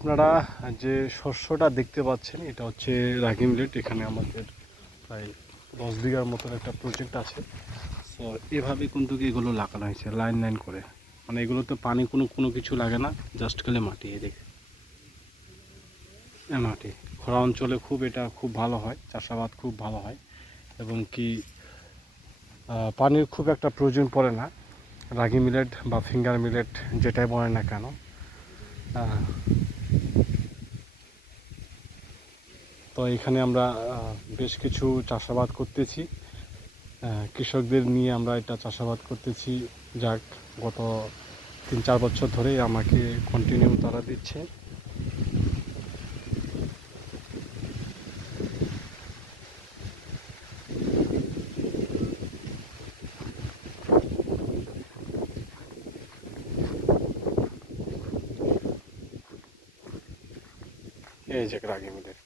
আপনারা যে শস্যটা দেখতে পাচ্ছেন এটা হচ্ছে রাগি মিলেট। এখানে আমাদের প্রায় 10 বিঘার মতন একটা প্রজেক্ট আছে। তো এভাবে কিন্তু এগুলো লাগানো হয়েছে লাইন লাইন করে। মানে এগুলোতে পানি কোনো কোনো কিছু লাগে না, জাস্ট খালি মাটি। এই দেখে মাটি খরা অঞ্চলে এটা খুব ভালো হয়, চাষাবাদ খুব ভালো হয় এবং কি পানির খুব একটা প্রয়োজন পড়ে না। রাগি মিলেট বা ফিঙ্গার মিলেট যেটাই বলেন না কেন। তো এখানে আমরা বেশ কিছু চাষাবাদ করতেছি, কৃষকদের নিয়ে আমরা এটা চাষাবাদ করতেছি। যাক, গত 3-4 বছর ধরেই আমাকে কন্টিনিউ তারা দিচ্ছে। এই যে রাগি মিলেট।